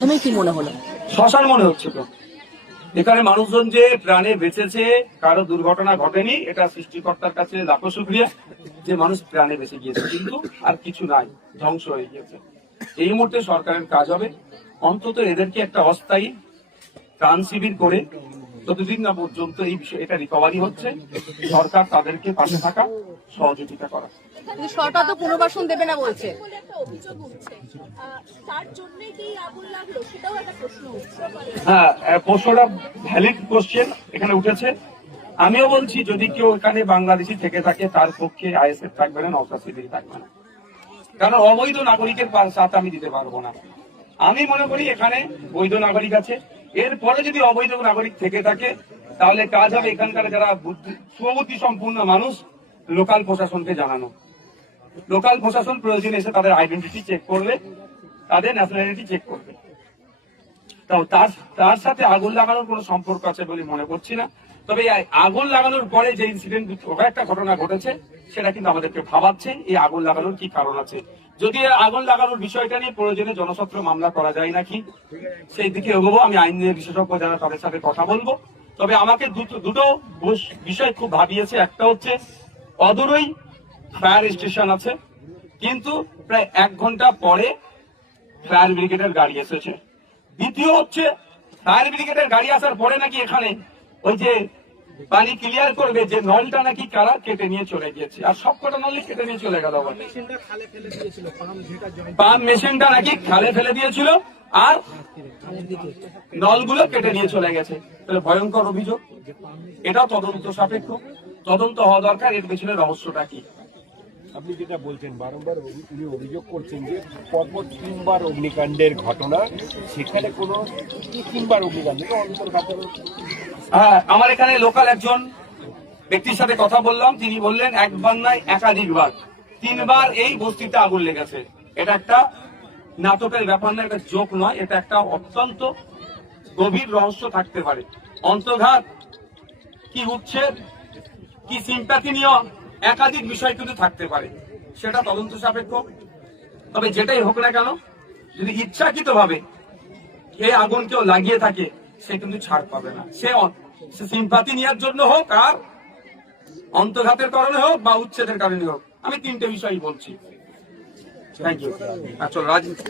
তুমি কি মনে হলো? শ্মশান মনে হচ্ছে তো। এখানে মানুষজন যে প্রাণে বেঁচেছে, কারো দুর্ঘটনা ঘটেনি, এটা সৃষ্টিকর্তার কাছে লাখো শুকরিয়া যে মানুষ প্রাণে বেঁচে গিয়েছে, কিন্তু আর কিছু নাই, ধ্বংস হয়ে গিয়েছে। এই মুহূর্তে সরকারের কাজ হবে অন্তত এদেরকে একটা অস্থায়ী ত্রাণ শিবির করে যতদিন না পর্যন্ত এই বিষয় এটা রিকভারি হচ্ছে, সরকার তাদেরকে পাশে থাকা, সহযোগিতা করা। সরকার তো পুনর্বাসন দেবে না বলছে। হ্যাঁ, প্রশ্নটা ভ্যালিড কোশ্চেন এখানে উঠেছে। আমিও বলছি যদি কেউ এখানে বাংলাদেশি থেকে থাকে তার পক্ষে আইএসএফ থাকবে না, নওশাদ সিদ্দিকী থাকবে না, কারণ অবৈধ নাগরিকের সাথ আমি দিতে পারবো না। আমি মনে করি এখানে বৈধ নাগরিক আছে, এরপরে যদি অবৈধ নাগরিক থেকে থাকে তাহলে কাজ হবে এখানকার যারা সুবুদ্ধি সম্পূর্ণ মানুষ, লোকাল প্রশাসনকে জানানো। লোকাল প্রশাসন প্রয়োজনে এসে তাদের আইডেন্টিটি চেক করবে, তাদের ন্যাশনালিটি চেক করবে। তার সাথে আগুন লাগানোর কোনো সম্পর্ক আছে বলে মনে করছি না। তবে আগুন লাগানোর পরে যে ইনসিডেন্ট একটা ঘটনা ঘটেছে সেটা কিন্তু আমাদেরকে ভাবাচ্ছে এই আগুন লাগানোর কি কারণ আছে। যদি আগুন লাগানোর বিষয়টা নিয়ে প্রয়োজনে জনস্বার্থ মামলা করা যায় নাকি সেই দিকে এগোবো। আমি আইনের বিশেষজ্ঞ যারা তাদের সাথে কথা বলবো। তবে আমাকে দুটো বিষয় খুব ভাবিয়েছে। একটা হচ্ছে অদূরই ফায়ার স্টেশন আছে, কিন্তু প্রায় 1 ঘন্টা পরে ফায়ার ব্রিগেডের গাড়ি এসেছে। দ্বিতীয় হচ্ছে ফায়ার ব্রিগেডের গাড়ি আসার পরে নাকি এখানে ওই যে পানি ক্লিয়ার করবে যে নলটা নাকি কারা কেটে নিয়ে চলে গিয়েছে, আর সবকটা নলই কেটে নিয়ে চলে গেল। পাম্প মেশিনটা নাকি খালে ফেলে দিয়েছিল আর নলগুলো কেটে নিয়ে চলে গেছে। তাহলে ভয়ঙ্কর অভিযোগ, এটাও তদন্ত সাপেক্ষ, তদন্ত হওয়া দরকার এর পেছনে রহস্যটা কি। আপনি যেটা বলছেন বারংবার উনি অভিযোগ করছেন যে পরপর 3বার অগ্নিকাণ্ডের ঘটনা, সেখানে কোনো 3বার অগ্নিকাণ্ড অন্তর্ঘাতের। হ্যাঁ, আমার এখানে লোকাল একজন ব্যক্তির সাথে কথা বললাম, তিনি বললেন একবার নয় একাধিকবার, 3বার এই বস্তিতে আগুন লেগেছে। এটা একটা নাটকের ব্যাপার না, এটা জোক নয়, এটা একটা অত্যন্ত গভীর রহস্য থাকতে পারে। অন্তর্ঘাত কি উচ্ছেদ কি সিম্প্যাথি নিয়ে একাধিক বিষয় কিন্তু থাকতে পারে, সেটা তদন্ত সাপেক্ষ। তবে যেটাই হোক না কেন, যদি ইচ্ছাকৃত ভাবে এই আগুন কেউ লাগিয়ে থাকে সে কিন্তু ছাড় পাবে না। সে সিম্পাথি নেওয়ার জন্য হোক, আর অন্তর্ঘাতের কারণে হোক বা উচ্ছেদের কারণে হোক, আমি 3টে বিষয়ই বলছি। Thank you. চলো রাজনীতি।